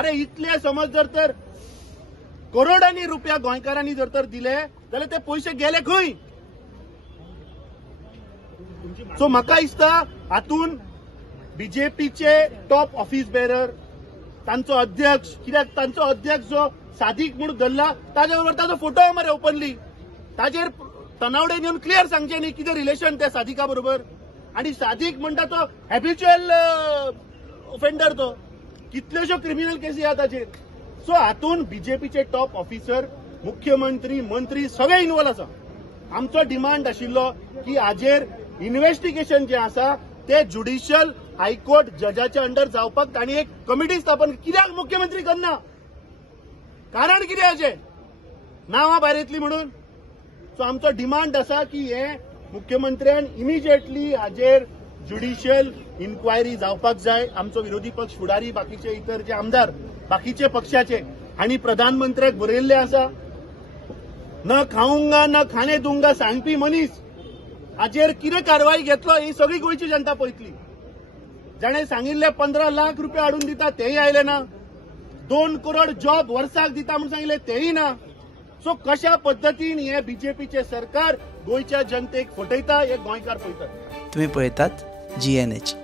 अरे इतले समज जर तर करोडांनी रुपया गोंयकारांनी जर तर दिले जाल्यार ते पयशे गेले खंय? सो म्हाका दिसता हातून बीजेपीचे टॉप ऑफिस बेरर तांचो अध्यक्ष, कित्याक तांचो अध्यक्ष जो सादीक म्हणून धरला ताजे बरोबर ताजो फोटो मरे ओपनली, ताजेर तनावडे येवन क्लियर सांगचे न्ही कितें रिलेशन त्या सादिका बरोबर. आणि सादीक म्हणटा तो हॅबिच्युअल ऑफेंडर, तो कितल्योश्यो क्रिमिनल केसी आहा ताचेर. सो हातून बीजेपीचे टॉप ऑफिसर, मुख्यमंत्री, मंत्री सगळे इन्वॉल्व आसा. आमचो डिमांड आशिल्लो की हाजेर इन्व्हेस्टिगेशन जे आसा ते ज्युडिशियल हायकोर्ट जजाच्या अंडर जावपाक तांणी एक कमिटी स्थापन. कित्याक मुख्यमंत्री करना? कारण कितें हाचें? नांवां भायर येतली म्हणून. सो आमचो डिमांड आसा की हे मुख्यमंत्र्यान इमिजिएटली हाजेर ज्युडिशियल इन्क्वायरी जावपाक जाय. आमचो विरोधी पक्ष फुडारी, बाकीचे इतर जे आमदार बाकीचे पक्षाचे आणि प्रधानमंत्र्याक बरयल्ले आसा, न खाऊंगा न खाणे दूंगा सांगपी मनीस हाजेर कितें कारवाई घेतलो ही सगळी गोंयची जनता पळयतली. जाणे सांगिल्ले 15 लाख रुपया हाडून दिता तेही आयले ना, 2 करोड जॉब वर्साक दिता म्हणून सांगिल्ले तेही ना. सो कशा पद्दतीन हे बीजेपीचे सरकार गोंयच्या जनतेक फटयता हे गोंयकार पळयतात. तुम्ही पळयतात GNH.